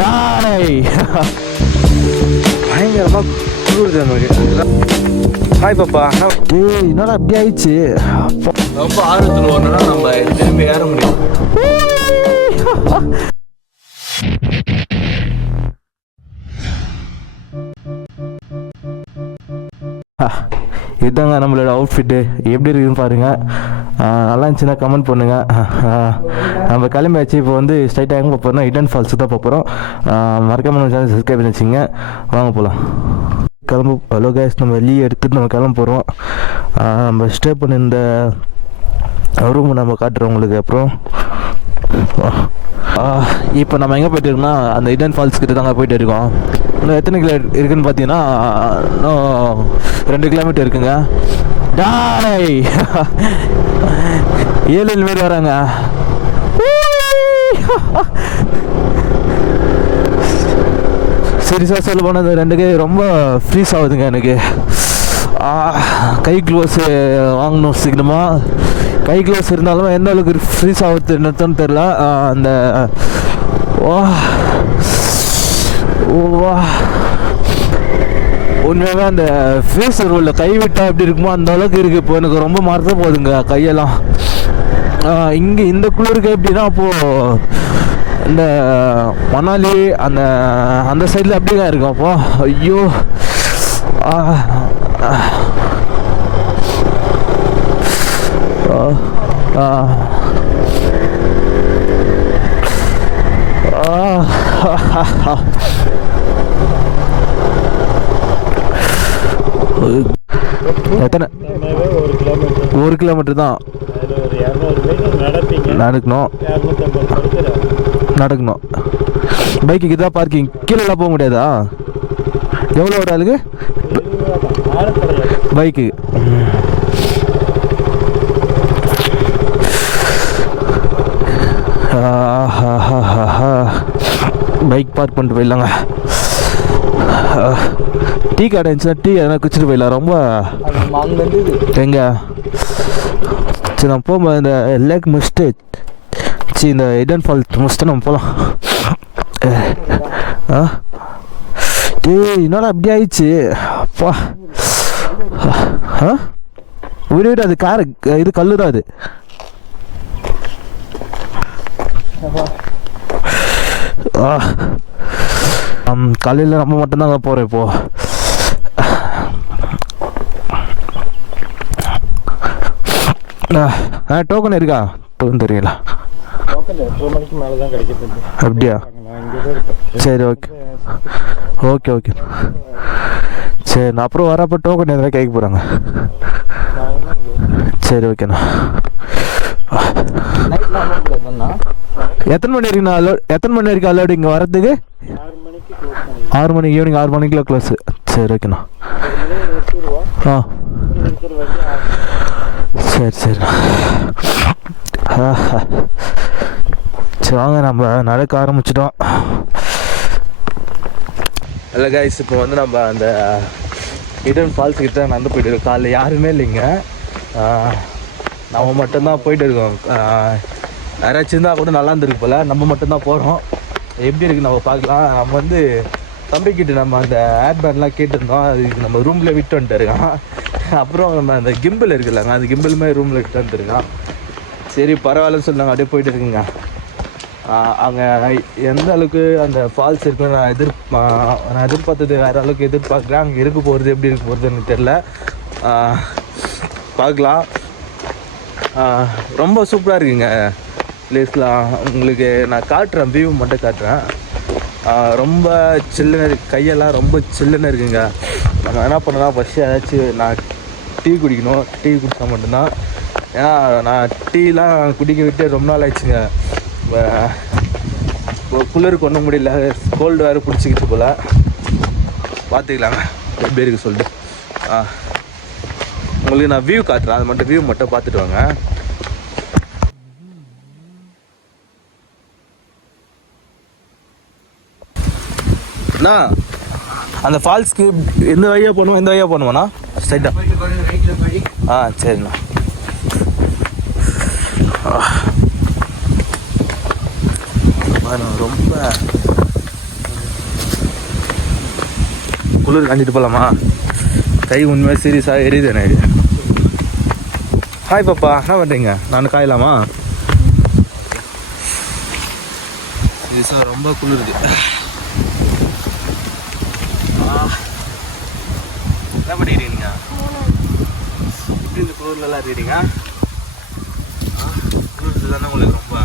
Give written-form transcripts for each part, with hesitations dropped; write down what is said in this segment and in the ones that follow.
டாய் பயங்கரமா குளிருது நமக்கு. ஹாய் பாப்பா. ஏய் என்னடா அப்படி ஆயிடுச்சு? ரொம்ப ஆர்வத்தில் ஒன்றுனா நம்ம திரும்பி ஏற முடியும். இதுதாங்க நம்மளோட அவுட்ஃபிட்டு. எப்படி இருக்குதுன்னு பாருங்கள். நல்லா இருந்துச்சுன்னா கமெண்ட் பண்ணுங்கள். நம்ம கிளம்பியாச்சு. இப்போ வந்து ஸ்ட்ரைட்டாக எங்கே போகிறோம்னா இடன் ஃபால்ஸு தான் போகிறோம். மறக்காம நம்ம சேனல் சப்ஸ்கிரைப் பண்ணி வச்சுங்க. வாங்க போகலாம். கிளம்பு. ஹலோ கேஸ், நம்ம வெளியே எடுத்துகிட்டு நம்ம கிளம்ப போகிறோம். நம்ம ஸ்டே பண்ணி இந்த ரூம் நம்ம காட்டுறோம் உங்களுக்கு. அப்புறம் இப்போ நம்ம எங்கே போய்ட்டு இருக்கோம்னா அந்த இடன் ஃபால்ஸ் கிட்ட தாங்க போயிட்டு இருக்கோம். இன்னும் எத்தனை கிலோ இருக்குதுன்னு பார்த்தீங்கன்னா இன்னும் 2 கிலோமீட்டர் இருக்குங்க. டாய் 7 பேர் வராங்க. சீரியஸாக சொல்ல போனால் 2 கை ரொம்ப ஃப்ரீஸ் ஆகுதுங்க எனக்கு. கை க்ளோஸு வாங்கணும் சீக்கிரமாக. கை க்ளோஸ் இருந்தாலும் எந்த அளவுக்கு ஃப்ரீஸ் ஆகுது என்னத்தோன்னு தெரில. அந்த உண்மையாகவே அந்த ஃபேஸ் உள்ள கை விட்டால் எப்படி இருக்குமோ அந்த அளவுக்கு இருக்குது. இப்போ எனக்கு ரொம்ப மறந்து போகுதுங்க கையெல்லாம். இங்கே இந்த குளிருக்கு எப்படின்னா அப்போது இந்த மணாலி அந்த சைடில் அப்படி தான் இருக்கும். அப்போ ஐயோ எத்தனை? 1 கிலோமீட்டர் தான் நடக்கணும். பைக்கு தான் பார்க்கிங். கீழெல்லாம் போக முடியாதா? எவ்வளோ ஒரு ஆளுக்கு பைக்கு? பைக் பார்க் பண்ணிட்டு போயிடலாங்க. டீ கடை இருந்துச்சுன்னா டீ எதனா குடிச்சிட்டு போயிடலாம். ரொம்ப எங்க சரி நம்ம போகும்போது இந்த லேக் முடிச்சுட்டு இந்த இடன் ஃபால்ஸ் முடிச்சுட்டு நம்ம போகலாம். என்னடா அப்படி ஆயிடுச்சு? அப்பா விட அது காரு இது கல்லு தான் அது. காலையில் நம்ம மட்டும்தாங்க போகிறோம் இப்போ. டோக்கன் இருக்கா? டோக்கன் தெரியல. அப்படியா? சரி ஓகே ஓகே ஓகே சரி. நான் அப்புறம் வரப்போ டோக்கன் எதனா கேட்க போகிறாங்க. சரி ஓகேண்ணா. எத்தனை மணி இருக்குண்ணா அலோட்? எத்தனை மணி வரைக்கும் அலோடு இங்கே வரதுக்கு? 6 மணி. ஈவினிங் 6 மணிக்குள்ள க்ளோஸு. சரி ஓகேண்ணா. சரி சரிண்ணா. சரி வாங்க நம்ம நடக்க ஆரம்பிச்சிட்டோம். இல்லை கைஸ், இப்போ வந்து நம்ம அந்த இடன் ஃபால்ஸ் கிட்ட நடந்து போயிட்டு இருக்கோம். காலைல யாருமே இல்லைங்க. நம்ம மட்டும்தான் போயிட்டு இருக்கோம். யாராச்சும் இருந்தால் கூட நல்லா இருந்திருக்கு போல். நம்ம மட்டும்தான் போகிறோம். எப்படி இருக்குது நம்ம பார்க்கலாம். நம்ம வந்து தம்பிக்கிட்ட நம்ம அந்த ஏர்பேண்ட்லாம் கேட்டிருந்தோம். அதுக்கு நம்ம ரூமில் விட்டு வந்துட்டுருக்கான். அப்புறம் நம்ம அந்த கிம்பிள் இருக்குல்லங்க, அந்த கிம்பிளுமே ரூமில் விட்டு வந்துருக்கான். சரி பரவாயில்லன்னு சொன்னாங்க. அப்படியே போயிட்டு இருக்குங்க. அங்கே எந்த அளவுக்கு அந்த ஃபால்ஸ் இருக்குன்னு நான் எதிர்பார்த்தது வேறு அளவுக்கு எதிர்பார்க்குறேன். அங்கே இருக்க போகிறது எப்படி இருக்க போகிறது எனக்கு தெரில. பார்க்கலாம். ரொம்ப சூப்பராக இருக்குங்க பிளேஸ்லாம். உங்களுக்கு நான் காட்டுறேன், வியூ மட்டும் காட்டுறேன். ரொம்ப சில்லுன்னு கையெல்லாம் ரொம்ப சில்லுன்னு இருக்குங்க. நம்ம என்ன பண்ணலாம், ஃபஸ்ட்டு ஏதாச்சும் நான் டீ குடிக்கணும். டீ குடித்தா மட்டும்தான். ஏன்னா நான் டீலாம் குடிக்க விட்டு ரொம்ப நாள் ஆயிடுச்சுங்க. குளிருக்கு ஒன்றும் முடியல. கோல்டு வேறு பிடிச்சிக்கிட்டு போல். பார்த்துக்கலாங்க எப்படி இருக்குது சொல்லிட்டு. உங்களுக்கு நான் வியூ காட்டுறேன். அது மட்டும் வியூ மட்டும் பார்த்துட்டு வாங்க. அண்ணா அந்த ஃபால்ஸ்க்கு எந்த வழியாக போகணுமா? எந்த வழியாக போகணுமாண்ணா? ஸ்ட்ரைட்டாக? சரிண்ணா. ரொம்ப குளிர் காஞ்சிட்டு போகலாமா? கை உண்மையாக சீரியஸாக எரியுது எனக்கு. ஹாய் பாப்பா, என்ன பண்ணுறீங்க? நான் காயலாமா? சீரியஸாக ரொம்ப குளிருது. என்ன பண்ணிக்கிறீங்க? எப்படி இந்த குளிர்லாம் இருக்கிறீங்க? குளிர்து தானே உங்களுக்கு ரொம்ப.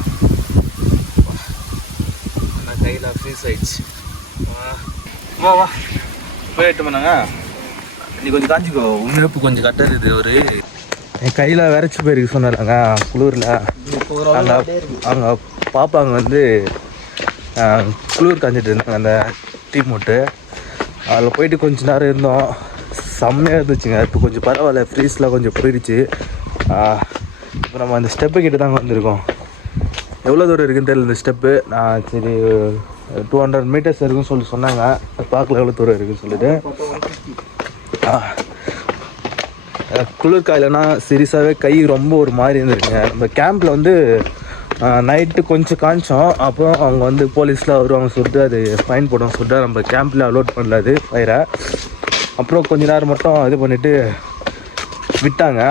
நான் கையில் ஃப்ரீஸ் ஆயிடுச்சு. வா வா போயிட்டு பண்ணாங்க. நீ கொஞ்சம் காஞ்சிக்கோ. உண்மைப்பு கொஞ்சம் கட்டுறது ஒரு என் கையில் விரைச்சி போயிருக்கு சொன்னாங்க குளிரில். அவங்க பாப்பாங்க வந்து குளிர் காஞ்சிட்டு இருந்தாங்க அந்த டீ மூட்டு. அதில் போயிட்டு கொஞ்ச நேரம் இருந்தோம். செம்மையாக இருந்துச்சுங்க. இப்போ கொஞ்சம் பரவாயில்ல, ஃப்ரீஸ்லாம் கொஞ்சம் போயிடுச்சு. இப்போ நம்ம அந்த ஸ்டெப்பு கிட்ட தாங்க வந்திருக்கோம். எவ்வளோ தூரம் இருக்குன்னு தெரியல இந்த ஸ்டெப்பு. நான் சரி 200 மீட்டர்ஸ் இருக்குன்னு சொன்னாங்க. பார்க்கல எவ்வளோ தூரம் இருக்குன்னு சொல்லிட்டு. குளிர் காயிலனா சீரியஸாகவே கை ரொம்ப ஒரு மாதிரி இருந்துருக்குங்க. நம்ம கேம்பில் வந்து நைட்டு கொஞ்சம் காய்ச்சோம். அப்புறம் அவங்க வந்து போலீஸ்லாம் வருவாங்க சொல்லிட்டு அது ஃபைன் போடுவாங்க சொல்லிட்டு நம்ம கேம்பில் அலோட் பண்ணல அது ஃபயரை. அப்புறம் கொஞ்ச நேரம் மட்டும் இது பண்ணிவிட்டு விட்டாங்க.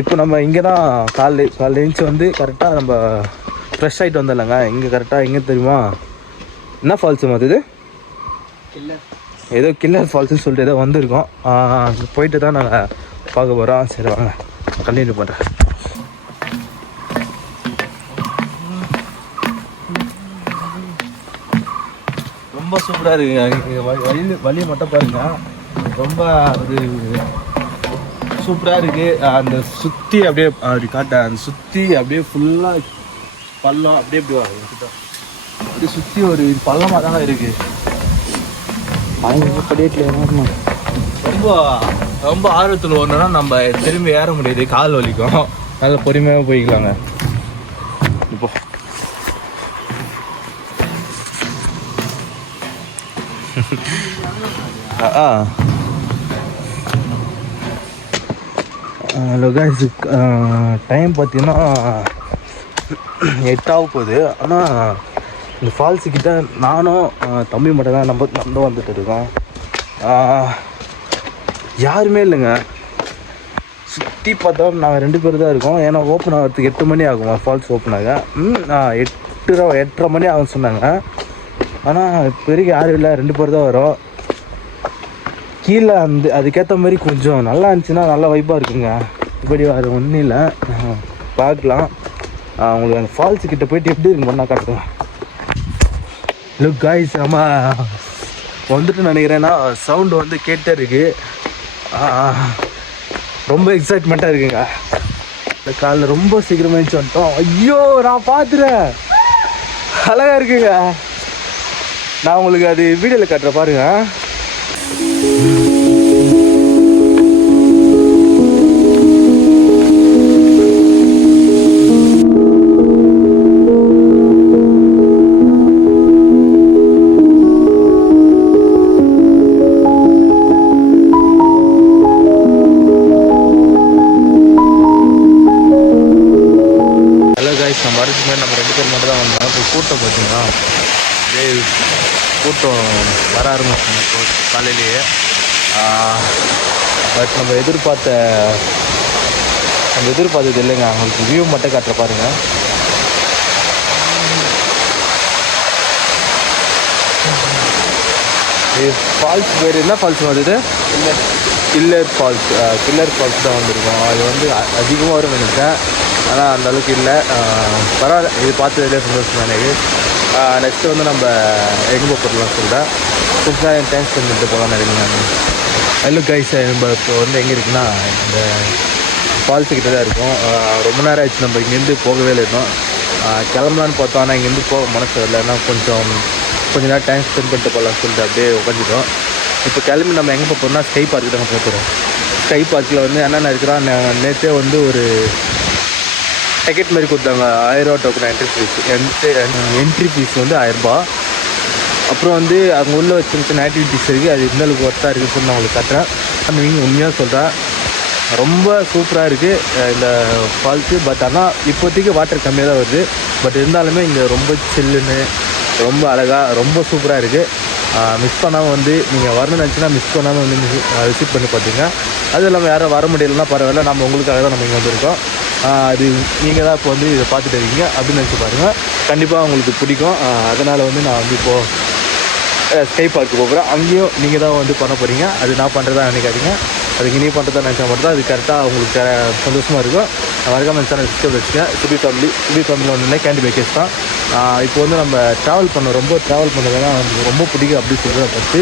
இப்போ நம்ம இங்கே தான் காலைல எழுந்துச்சி வந்து கரெக்டாக நம்ம ஃப்ரெஷ் ஆகிட்டு வந்துடலாங்க. இங்கே கரெக்டாக எங்கே தெரியுமா? என்ன ஃபால்ஸு மாதிரி ஏதோ கில்லர் ஃபால்ஸுன்னு சொல்லிட்டு ஏதோ வந்திருக்கோம். போயிட்டு தான் நாங்கள் பார்க்க போகிறோம். சரி வாங்க கண்டினியூ பண்ணுறேன். ரொம்ப சூப்பராக இருக்குங்க. வழி மட்டும் பாருங்க, ரொம்ப ஒரு சூப்பராக இருக்குது. அந்த சுற்றி அப்படியே அப்படி காட்ட, அந்த சுற்றி அப்படியே ஃபுல்லாக பள்ளம் அப்படியே அப்படியே சுற்றி ஒரு பள்ளமாக தானே இருக்குது. ரொம்ப ரொம்ப ஆர்வத்தில் ஒன்றுனா நம்ம திரும்பி ஏற முடியாது, கால் வலிக்கும். நல்ல பொறுமையாக போய்க்கலாங்க. இப்போ ஹலோ கைஸ், டைம் பார்த்தீங்கன்னா 8 ஆக போகுது. ஆனால் இந்த ஃபால்ஸுக்கிட்ட நானும் தம்பி மட்டும் தான் நம்ம வந்துட்டு இருக்கோம். யாருமே இல்லைங்க. சுற்றி பார்த்தா நாங்கள் 2 பேர் தான் இருக்கோம். ஏன்னா ஓப்பன் ஆகிறதுக்கு 8 மணி ஆகுமா ஃபால்ஸ் ஓப்பன் ஆக. 8:30 மணி ஆகும்னு சொன்னாங்க. ஆனால் பெரிய யாரும் இல்லை, 2 பேர் தான் வரோம். கீழே அதுக்கேற்ற மாதிரி கொஞ்சம் நல்லா இருந்துச்சுன்னா நல்லா வைப்பாக இருக்குங்க. இப்படி அது ஒன்றும் இல்லை, பார்க்கலாம். உங்களுக்கு அந்த ஃபால்ஸுக்கிட்ட போயிட்டு எப்படி இருக்குன்னு நான் காட்டுறேன். லுக் காய்ஸ், நம்ம வந்துட்டு நினைக்கிறேன்னா சவுண்டு வந்து கேட்டே இருக்கு. ரொம்ப எக்ஸைட்மெண்ட்டாக இருக்குங்க. இந்த காலைல ரொம்ப சீக்கிரமாக எழுந்து வந்துட்டோம். ஐயோ நான் பார்த்துறேன், அழகாக இருக்குங்க. நான் உங்களுக்கு அது வீடியோவில் காட்டுறேன் பாருங்க. நம்ம வரதுக்கு மாதிரி நம்ம 2 பேர் மட்டும் தான் வந்தோம். இப்போ கூட்டம் பார்த்தீங்கன்னா கூட்டம் வர ஆரம்பிச்சோம் காலையிலேயே. பட் நம்ம எதிர்பார்த்தது இல்லைங்க. அவங்களுக்கு வியூ மட்டும் காட்டுற பாருங்க. ஃபால்ஸ் பேர் என்ன ஃபால்ஸ் வந்தது? Killer falls. கில்லர் ஃபால்ஸ் தான் வந்திருக்கோம். அது வந்து அதிகமாக வரும்னு நினைச்சேன், ஆனால் அந்தளவுக்கு இல்லை. பரவாயில்ல, இது பார்த்ததுலேயே சந்தோஷம் எனக்கு. நெக்ஸ்ட்டு வந்து நம்ம எங்கே போகலாம் சொல்கிறேன். கொஞ்சம் என் டைம் ஸ்பெண்ட் பண்ணிட்டு போகலான்னு நினைக்கிறேன். ஹலோ கைஸ், நம்ம இப்போ வந்து எங்கே இருக்குன்னா இந்த ஃபால்ஸுக்கிட்ட தான் இருக்கும். ரொம்ப நேரம் ஆயிடுச்சு, நம்ம இங்கேருந்து போகவே இல்லை. இன்னும் கிளம்பலான்னு பார்த்தோம், ஆனால் இங்கேருந்து போக மனசு வரல. ஏன்னா கொஞ்சம் நேரம் டைம் ஸ்பெண்ட் பண்ணிட்டு போகலான்னு சொல்லிட்டு அப்படியே உட்காந்துட்டோம். இப்போ கிளம்பி நம்ம எங்கே போகிறோம்னா ஸ்கை பார்க்கு தாங்க போகிறோம். ஸ்கை பார்க்கில் வந்து என்னென்ன இருக்கிறான், நேற்றே வந்து ஒரு டிக்கெட் மாதிரி கொடுத்தாங்க. 1000 ரூபா டோக்கன் என்ட்ரி ஃபீஸ் வந்து 1000 ரூபா. அப்புறம் வந்து அங்கே உள்ள சின்ன சின்ன ஆக்டிவிட்டிஸ் இருக்குது. அது எந்த அளவுக்கு ஒர்த்தாக இருக்குன்னு சொல்லி நான் உங்களுக்கு காட்டுறேன். நீங்கள் உண்மையாக சொல்கிறேன், ரொம்ப சூப்பராக இருக்குது இந்த ஃபால்ஸு. பட் ஆனால் இப்போதைக்கு வாட்டர் கம்மியாக தான் வருது. பட் இருந்தாலுமே இங்கே ரொம்ப சில்லுன்னு, ரொம்ப அழகாக, ரொம்ப சூப்பராக இருக்குது. மிஸ் பண்ணாமல் வந்து நீங்கள் வரணும்னு நினச்சின்னா மிஸ் பண்ணாமல் வந்து விசிட் பண்ணி பார்த்தீங்க. அதுவும் இல்லாமல் யாரும் வர முடியலன்னா பரவாயில்ல, நம்ம உங்களுக்காக தான் நம்ம இங்கே வந்திருக்கோம். அது நீங்கள் தான் இப்போ வந்து இதை பார்த்துட்டு இருக்கீங்க அப்படின்னு நினச்சி பாருங்கள், கண்டிப்பாக உங்களுக்கு பிடிக்கும். அதனால் வந்து நான் வந்து இப்போது ஸ்கை பார்க்கு போகிறேன். அங்கேயும் நீங்கள் தான் வந்து பண்ண போகிறீங்க. அது நான் பண்ணுறதா நினைக்காதீங்க, அதுக்கு நீ பண்ணுறதா நினச்சா மட்டும் தான் அது கரெக்டாக உங்களுக்கு சந்தோஷமாக இருக்கும். மறக்காம சேனல் சப்ஸ்கிரைப் வச்சுக்கேன். சுபி ஃபேமிலி வந்து கேண்டி பேக்கேஜ் தான். இப்போ வந்து நம்ம ட்ராவல் பண்ணோம், ரொம்ப ட்ராவல் பண்ணதெல்லாம் வந்து ரொம்ப பிடிக்கும் அப்படின்னு சொல்லி தான் ஃபஸ்ட்டு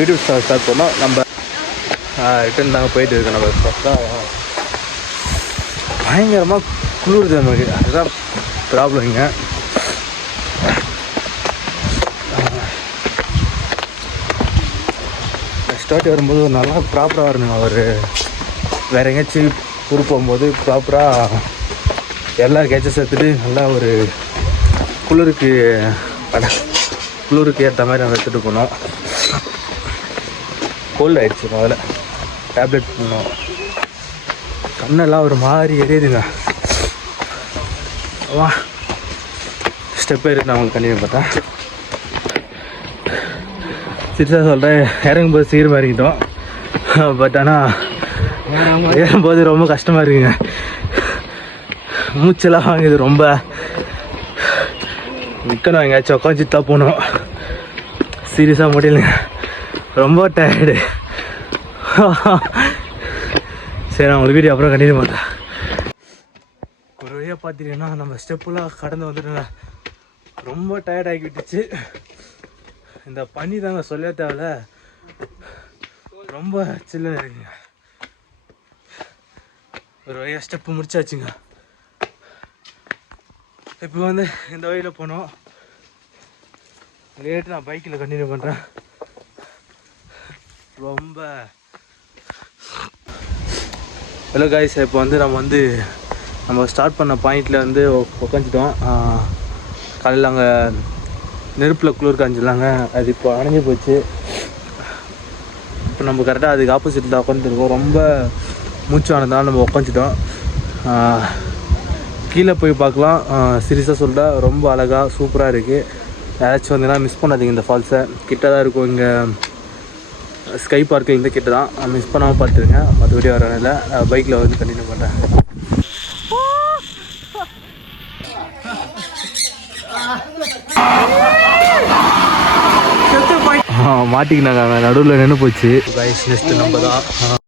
யூடியூப் ஸ்டார்ட் பண்ணோம். நம்ம ரிட்டன் தாங்க போயிட்டு இருக்கோம். நம்ம ஃபஸ்ட்டாக பயங்கரமாக குளிருது நமக்கு, அதுதான் ப்ராப்ளம். இங்கே ஸ்டார்ட் வரும்போது ஒரு நல்லா ப்ராப்பராக வரணும். அவர் வேறு எங்கேயாச்சும் ஊர் போகும்போது ப்ராப்பராக எல்லா கேட்சும் சேர்த்துட்டு நல்லா ஒரு குளிருக்கு ஏற்ற மாதிரி நம்ம எடுத்துகிட்டு போனோம். கோல்டு ஆகிடுச்சு, முதல்ல டேப்லெட் பண்ணோம். கண்ணெல்லாம் ஒரு மாதிரி எரியுதுங்க. வா ஸ்டெப் ஏறி நான் உங்களுக்கு கண்டிப்பாக பார்த்தேன். சீரியஸாக சொல்கிறேன், இறங்கும்போது சீக்கிரமாக இறங்கிட்டோம். பட் ஆனால் ஏறும்போது ரொம்ப கஷ்டமாக இருக்குங்க. மூச்செல்லாம் வாங்குது ரொம்ப. நிற்கணும், எங்கேயாச்சும் உட்காந்துட்டு தான் போகணும். சீரியஸாக முடியலைங்க, ரொம்ப டயர்டு. சரி, நான் உங்களுக்கு வீடியோ அப்புறம் கண்டினியூ பண்ணுறேன். ஒரு வழியாக பார்த்துட்டீங்கன்னா நம்ம ஸ்டெப்புலாம் கடந்து வந்துடுங்க. ரொம்ப டயர்ட் ஆகிவிட்டுச்சு. இந்த பனி தாங்க சொல்ல தேவையில்ல, ரொம்ப சில்லுன்னு இருக்குங்க. ஒரு வழியாக ஸ்டெப்பு முடிச்சாச்சுங்க. இப்போ வந்து இந்த வழியில் போனோம். லேட்டு நான் பைக்கில் கண்டினியூ பண்ணுறேன். ரொம்ப ஹலோ காய்ஸ், இப்போ வந்து நம்ம ஸ்டார்ட் பண்ண பாயிண்டில் வந்து உக்காந்துட்டோம். காலையில் அங்கே நெருப்பில் குளிர் காஞ்சிடலாங்க, அது இப்போ அணைஞ்சி போச்சு. இப்போ நம்ம கரெக்டாக அதுக்கு ஆப்போசிட்டில் உட்காந்துருக்கோம். ரொம்ப மூச்சானதால் நம்ம உட்காந்துட்டோம். கீழே போய் பார்க்கலாம். சீரியஸாக சொல்லிட்டா ரொம்ப அழகாக சூப்பராக இருக்குது. யாராச்சும் வந்தீங்கன்னா மிஸ் பண்ணாதீங்க. இந்த ஃபால்ஸை கிட்ட தான் இருக்கும், இங்கே ஸ்கை பார்க்கிலேருந்து கிட்ட தான். மிஸ் பண்ணாமல் பார்த்துருங்க. மற்ற வீடியோ வரனால பைக்கில் வந்து கண்டினியூ பண்ணுறேன். மாட்டிக்கினாங்க, நடுவில் நின்று போச்சு. நெக்ஸ்ட்டு நம்ம தான்